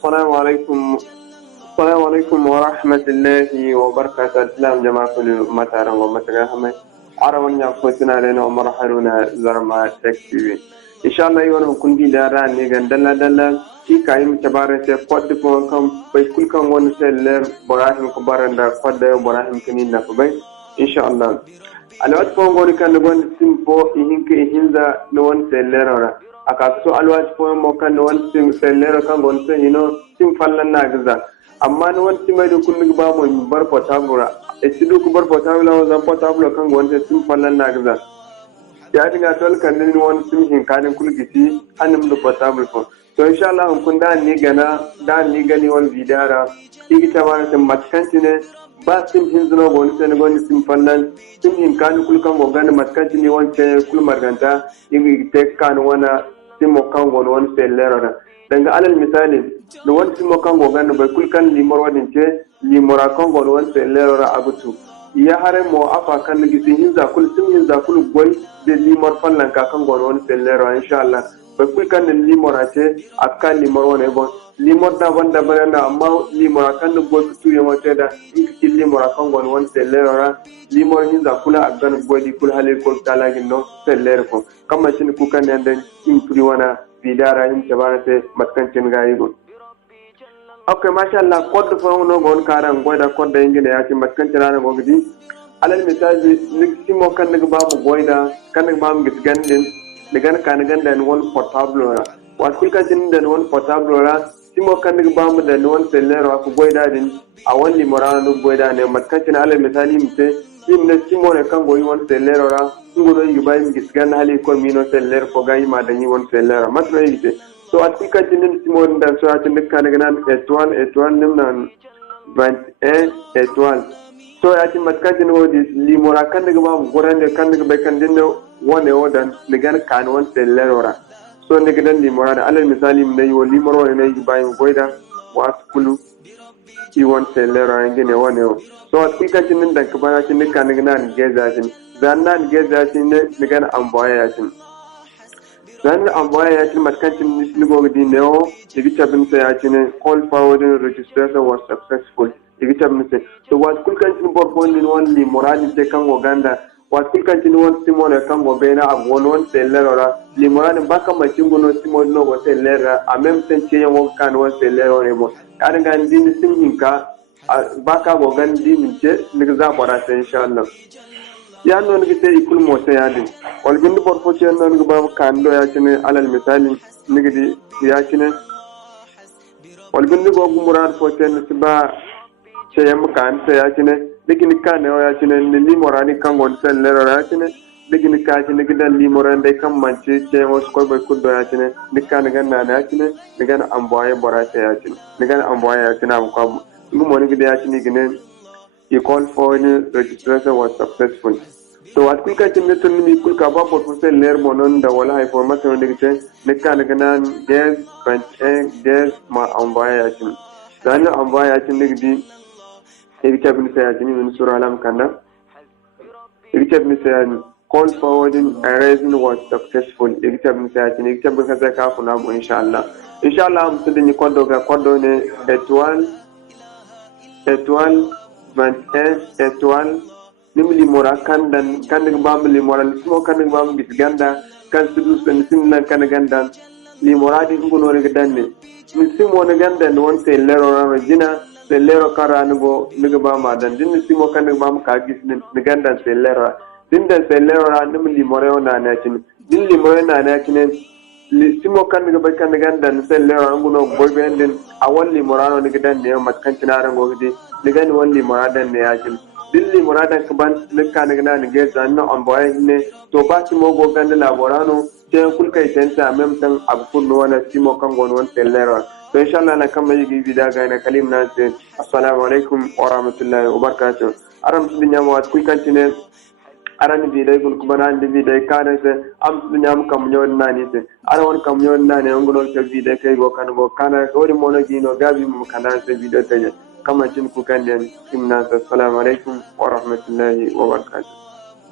السلام عليكم. السلام عليكم ورحمة الله وبركاته. السلام جماعة المتارا ومتراهمة عربنا فتنا لنا ومرحلنا زرما تكتيبي إن شاء الله يوم كن في دارا نيجان دلا في كايم تبارة قد كون كم بيكون كم ونسلم براهم كبارنا قد براهم كنين نفبي إن شاء الله. الوقت فون قولي كان نقول سيمبو إهينك إهينزا نون سلرا akaso alwaj point mo kan won sim sellero kan gon se hino sim fallan na gaza amma no won simay do kun ba mo bar portable e sidu ku bar portable o zan portable kan gon se sim fallan na gaza ya dinga tol kan ni won sim hin kan kul giti anum do portable ko to inshallah kun da ni gani won vidara igi tabara sim matkantine ba sim hin zuno gon se gon sim fallan sim hin kan kul kan go gan matkantine won ce kul marganta igi tek kan wana simo kango no won sellera danga alal misali no won simo kango ganno be kulkan limor wadin ce limora kango no won sellera abutu ya hare mo afa kan gisi hinza kul sim hinza kul goy de limor fallan ka kango no won sellera inshallah be kulkan limora ce akka limor won e bon limor da wanda barana amma limora kan go tu yo moteda ikki limora kango no won sellera limor hinza kula agan godi kul halil ko talagin no sellera ko kama shin ku kan yanda in turi wana bidara in tabarate matkancin gayigo okay masha Allah code fa no gon karan goida code ingine yati matkancin rana gogdi alal misali simo kan daga babu goida kan daga babu gitgandin daga kan ganda ne won portable ra wa kulkan tin da won portable ra simo kan daga babu da won sellera ku goida din a wani morano goida ne matkancin alal misali mute imne simo ne kan goyi won sellera ra ngoro yubai gisgan hali ko mino seller ko gayi ma dani won seller matro yite so atika tinin simon dan so atin kan ganan étoile nimnan 21 étoile so atin matkan wodi limora kan daga ba gorande kan daga be kan dinno wone wodan nigan kan won seller ora so ne gidan limora da alal misali ne yo limoro ne yubai goida wa kulu ki won seller ora ngene wone so atika tinin dan kabana tin kan ganan gezatin zannan geza shi ne nigan amboya yakin zannan amboya yakin matkancin nisligo gidi ne o digita bin sa yakin call forwarding registration was successful digita bin sa so wat kulkancin borbon din won li morani te kan Uganda wat kulkancin won simon kan go bena agon won sellera li morani baka macin gono simon no go sellera a même temps ce yan kan won sellera ne mo an ga din simhinka baka go gan din ce ni za bara sai insha Allah ya non gite ikul mota yadin wal bindu porfoce non go bam kando ya cine alal misali nigidi ya cine wal bindu go murad foce ne ba ceyam kan se ya cine digini kan ya cine ni morani kan gon sellero ya cine digini ka cine gidan li morande kan manci ceyam ko be kuddo ya cine dikkan ganna ya cine digan amboye borate ya cine digan amboye ya cine am ko ngumo nigidi ya cine gine you call for registration was successful. So what quick I can me could cover for leer monon the wall information the can gas gas ma ambayachin. Then ambayachin nigdi Irichabin Sayachin in Suralam Kanda. Irichabin Sayan call forwarding arrangement was successful. Irichabin Sayachin, Irichabin Kazaka for now, inshallah. Inshallah, I'm sending you Kodoga Kodone étoile 21 étoile nimli mora kandan bam li moral smo kan bam bis ganda kan sudu sen simna kan ganda li moradi ngono re danne mi simo ne ganda non se lero rajina se lero karanu go niga bama dan din simo kan bam ka gis ne ganda se lero din da se lero nimli moreo na na tin din li moreo na na tin li simo kan ga ba kan ganda se lero ngono boybenden awalli morano niga dan ne matkan tinarango gidi digan wani muradan ne yakin dilli muradan kaban likka ne gana ne zanno on boye ne to ba ci mogo ganda laborano te kulkai tenta mem tan abkun no wana simo kan gon won tellero to inshallah na kama yi vida ga na kalim na se assalamu alaikum wa rahmatullahi wa barakatuh aram sunya mo wat kuy kantine arani bi day gul kubana andi bi day kana se am sunya am kam nyon nani se arawon kam nyon nani ngono se bi day kay go kana ko ri mono gino gabi mo kana se video taje kama cin kukan da simna assalamu alaikum wa rahmatullahi wa barakatuh